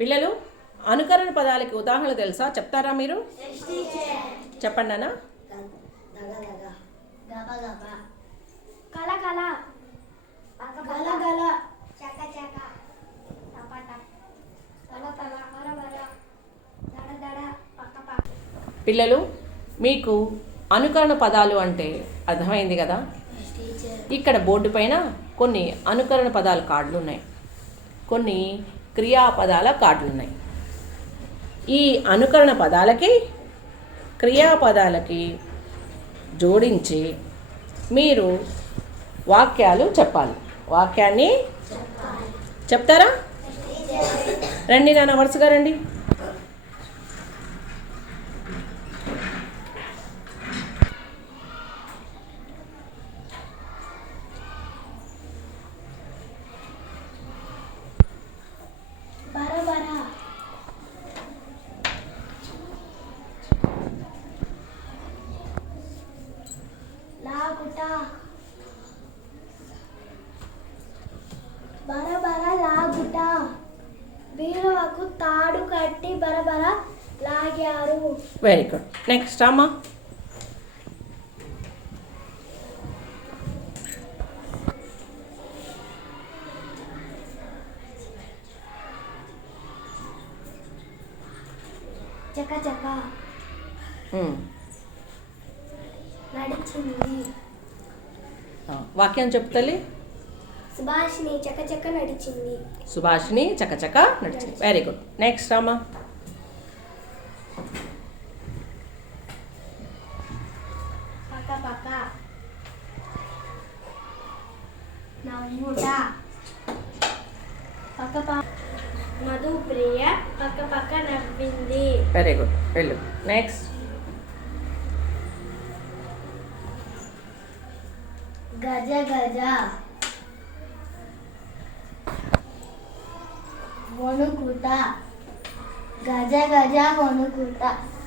పిల్లలు అనుకరణ పదాలకి ఉదాహరణ తెలుసా? చెప్తారా మీరు? చెప్పండి అన్న పిల్లలు మీకు అనుకరణ పదాలు అంటే అర్థమైంది కదా? ఇక్కడ బోర్డు పైన కొన్ని అనుకరణ పదాల కార్డులు ఉన్నాయి. కొన్ని క్రియాపదాల కార్డులు ఉన్నాయి ఈ అనుకరణ పదాలకి క్రియాపదాలకి జోడించి మీరు వాక్యాలు చెప్పాలి. వాక్యాన్ని చెప్తారా? రండి నాన్న వరుసగా రండి. బర బర లాగుట. బీరువకు తాడు కట్టి బరబర లాగారు. వెరీ గుడ్ నెక్స్ట్ అమ్మా. చక చక. ఉమ్. నడిచింది. వాక్యం చెప్పు తల్లి సుభాషిని చక చక నడిచింది. సుభాషిని చకచక నడిచింది. వెరీ గుడ్ నెక్స్ట్ అమ్మా పక్క పక్క. నవ్వుట పక్క పక్క. మధుప్రియ పక్క పక్క నవ్వింది. వెరీ గుడ్ వెళ్ళు. నెక్స్ట్ గజ గజ. వణుకుట. గజ గజ వణుకుట.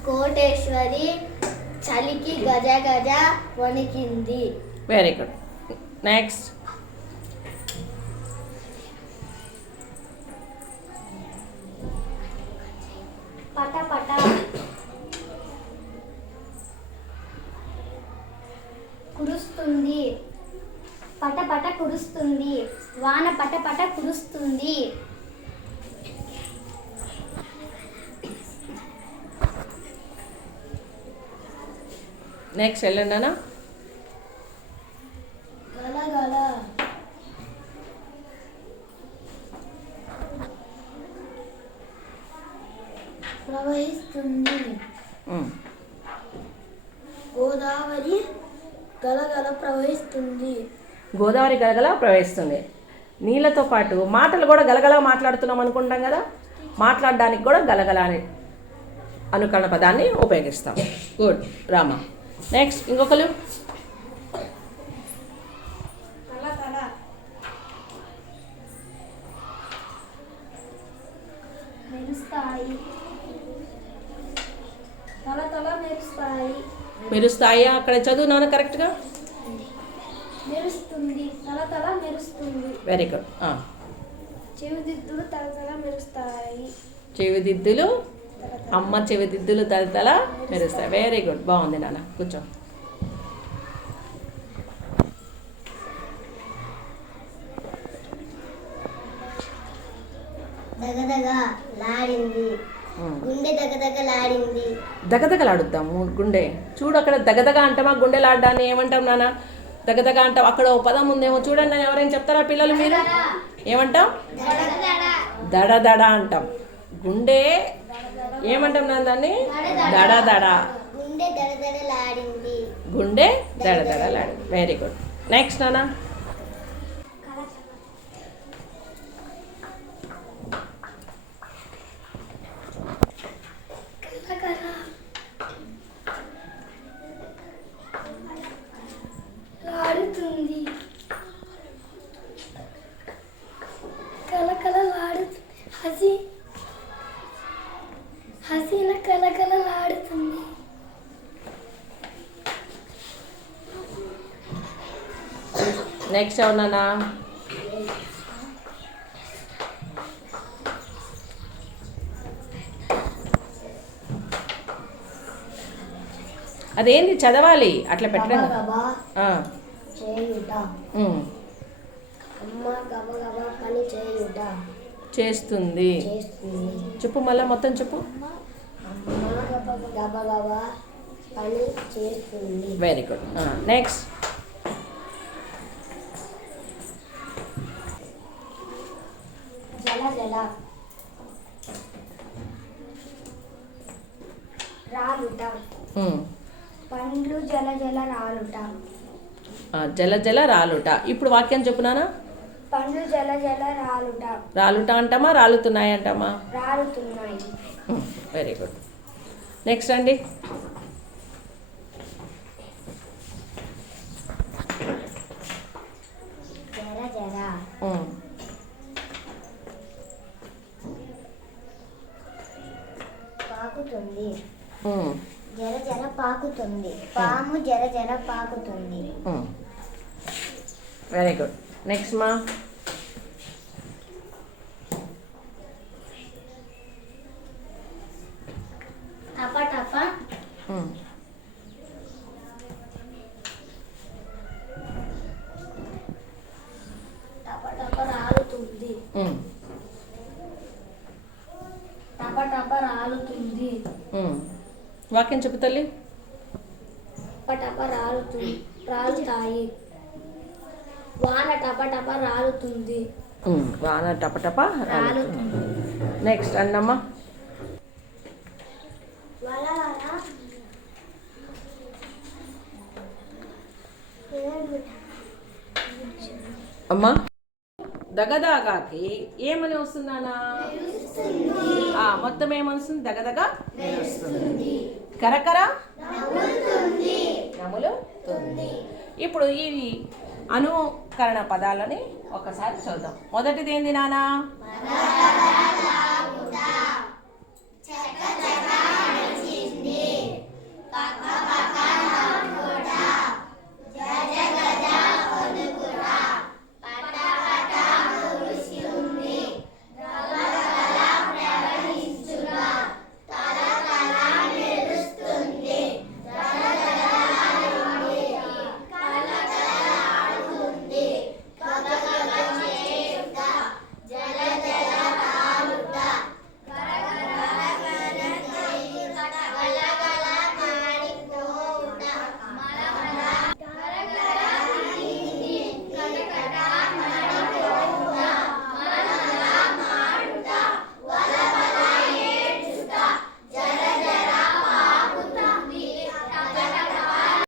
కోటేశ్వరి చలికి గజ గజ వణికింది. వెరీ గుడ్ నెక్స్ట్ పట పట. కురుస్తుంది. పట పట కురుస్తుంది. వాన పట పట కురుస్తుంది. నెక్స్ట్ వెళ్ళండి అన్న. ప్రవహిస్తుంది. గోదావరి గలగల ప్రవహిస్తుంది. గోదావరి గలగల ప్రవహిస్తుంది. నీళ్ళతో పాటు మాటలు కూడా గలగల మాట్లాడుతున్నాం అనుకుంటాం కదా? మాట్లాడడానికి కూడా గలగల అని అనుకరణ పదాన్ని ఉపయోగిస్తాం. గుడ్. రామ. నెక్స్ట్ ఇంకొకరు తల తల మెరుస్తాయి. తల తల మెరుస్తాయి. మెరుస్తాయా? అక్కడ చదువు నాన్న కరెక్ట్గా మెరుస్తుంది. తల తల మెరుస్తుంది. వెరీ గుడ్ చెవిదిద్దులు తల తల మెరుస్తాయి. చెవిదిద్దులు? అమ్మ చెవిదిద్దులు మెరుస్తాయి వెరీ గుడ్ బాగుంది నాన్న కూర్చో దగదగలాడుద్దాము గుండె. చూడు అక్కడ దగదగ అంటామా గుండెలాడ్డాన్ని ఏమంటాం నాన్న? దగదగ అంటాం అక్కడ ఓ పదం ఉందేమో చూడండి ఎవరైనా చెప్తారా పిల్లలు మీరు? ఏమంటాం? దడ దడ అంటాం. గుండె ఏమంటాం నాన్న దాన్ని? దడ దడ గుండె దడదడలాడింది. వెరీ గుడ్ నెక్స్ట్ నాన్న. హసీన కలకలలాడుతుంది. నెక్స్ట్ అవునా అదేంది? చదవాలి. అట్లా పెట్టడం చేస్తుంది. చెప్పు మళ్ళీ మొత్తం చెప్పు. పని చేస్తుంది. వెరీ గుడ్ నెక్స్ట్ జల జల. రాలుట. పండ్లు జల జల రాలుట. జల జల రాలుట. ఇప్పుడు వాక్యం చెప్పునానా పండ్లు జల జల రాలుట. రాలుట అంటామా? రాలుతున్నాయి. అంటామా రాలుతున్నాయి వెరీ గుడ్ నెక్స్ట్ అండి. జర జర ఉమ్, పాకుతుంది జర జర పాకుతుంది. పాము జర జర పాకుతుంది. వెరీ గుడ్ నెక్స్ట్ మా. వాక్యం చెప్పు తల్లి. రాలుతుంది రాలుతాయి. వాన టప టప రాలుతుంది. వాన టపటప రాలుతుంది. నెక్స్ట్ అన్నమ్మా. అమ్మా. దగదగాకి ఏమని వస్తున్నానా? ఆ, మొత్తం ఏమొస్తుంది దగదగ కరకర ఇప్పుడు ఈ అనుకరణ పదాలని ఒకసారి చూద్దాం. మొదటిది ఏంది నానా?